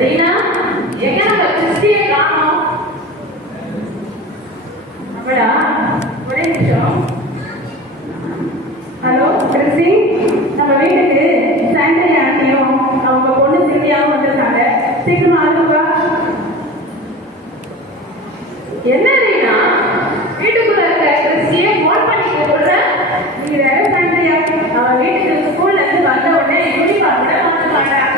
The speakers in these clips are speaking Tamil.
ரீனா, எங்க நம்ம கிறிஸ்டியை காணோம்? அவளா? ஒரே நிமிஷம். ஹலோ கிறிஸ்டி, நம்ம வீட்டுக்கு சாண்டே ஆண்டியும் அவங்க பொண்ணு சிந்தியாவும் வந்திருக்காங்க. சீக்கிரமா ஆகுவா. என்ன ரீனா, வீட்டுக்குள்ள இருக்க கிறிஸ்டியை ஃபோன் பண்ணி கூப்பிடுற? நீ வேற சாண்டையா? அவன் வீட்டுக்கு ஸ்கூல்ல இருந்து வந்த உடனே யூனிஃபார்ம் கூட வாங்க மாட்டான்.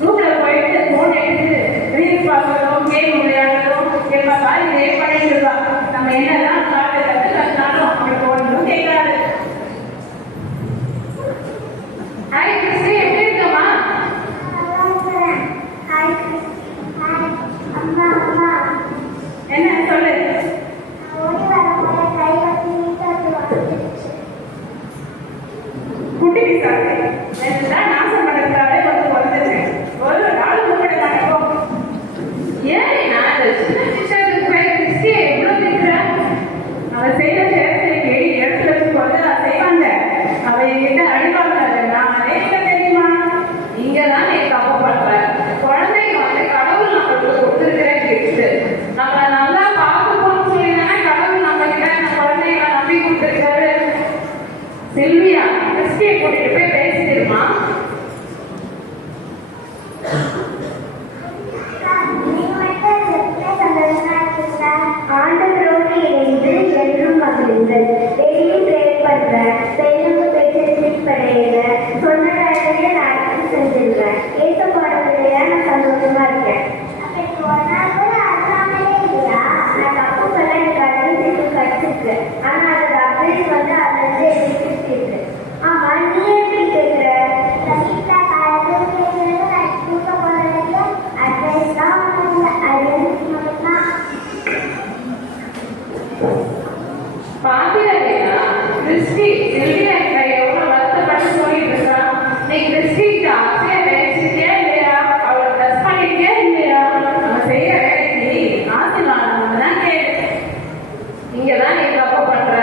ரூம்ல போயிட்டு போன் எடுத்து ரீல்ஸ் பார்க்கறதும் கேம் விளையாடுறதும் எப்ப பாரு இதே பண்ணிட்டு இருக்கான். நம்ம என்னதான் பாட்டு கத்துனாலும் அவனுக்கு ஒன்றும் கேட்காது. ஹாய் கிறிஸ்டி, எப்படி இருக்கமா? என்ன சொல்லு. குட்டி பிசாசு எல்லாம் நாசம் பண்ணுறதுக்காக வந்து குறைஞ்சிருக்கேன். ஒரு நாள் முன்னாடி தானே ஏன் நான் அந்த சின்ன சிஸ்டருக்கு போய் கிறிஸ்டியை எவ்வளோ திட்டுறேன். அவன் செய்யற சேரத்தை தேடி இடத்துல வச்சு கொண்டு செய்வாங்க. அவன் என்கிட்ட அடிவாங்க. நான் அதே தெரியுமா? இங்கதான் நீ தப்பு பண்ற. குழந்தைங்க வந்து கடவுள் நம்மளுக்கு கொடுத்துருக்கிற கிஃப்ட். நம்ம நல்லா பார்த்துக்கணும்னு சொல்லிதானே கடவுள் நம்ம கிட்ட நம்ம குழந்தைங்களை நம்பி கொடுத்துருக்காரு. செல்வியா, கிறிஸ்டியை கூட்டிட்டு போய் பேசிடுமா? ஆண்டவரோடு இணைந்து என்றும் மகிழுங்கள். டெய்லியும் ப்ரேயர் பண்றேன். பெரியவங்க பேச்சை ரிப்பீட் பண்ணல. சொன்ன வேலையை நான் செஞ்சிருவேன். ஏற்ற பாடங்களையா நான் சந்தோஷமா இருக்கேன். நான் தப்புக்கெல்லாம் எனக்கு அட்வைஸ் கிடைச்சிருக்கு. ஆனா அதோட அட்வைஸ் வந்து அதுல இருந்து எதிர்த்து இருக்கு. ஆமா, நீ எப்படி கேட்கிற? அட்வைஸ் தான் பாத்தியா கிறிஸ்டி செல்வியா கிட்ட எவ்வளவு வருத்தப்பட்டு சொல்லிட்டு இருக்கா. நீ கிறிஸ்டிக்கு ஆசையா பேசிட்டே இல்லையா? அவளை டச் பண்ணிட்டே இல்லையா? நம்ம செய்யற வேலைக்கு ஆசீர்வாதம் தான் கேடு. இங்கதான் நீ தப்பு பண்ற.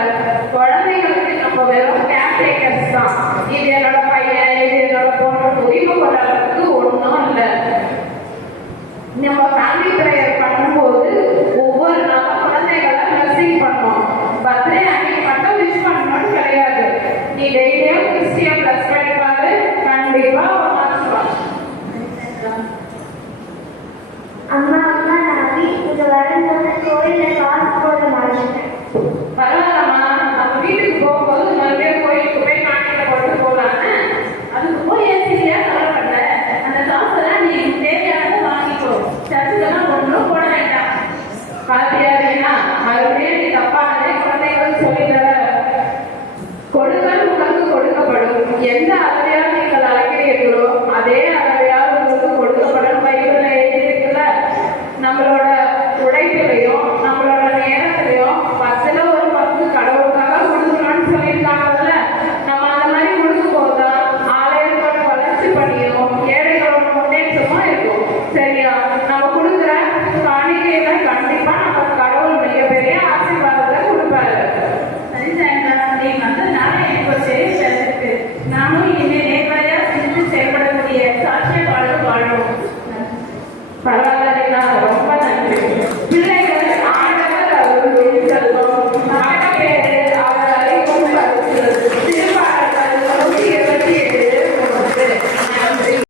குழந்தைங்களுக்கு நம்ம வெறும் கேப்டேக்கர்ஸ் தான். இது என்னோட பையன், இது என்னோட பொண்ணு உரிமை கொள்றதுக்கு ஒன்றும் இல்லை. நம்ம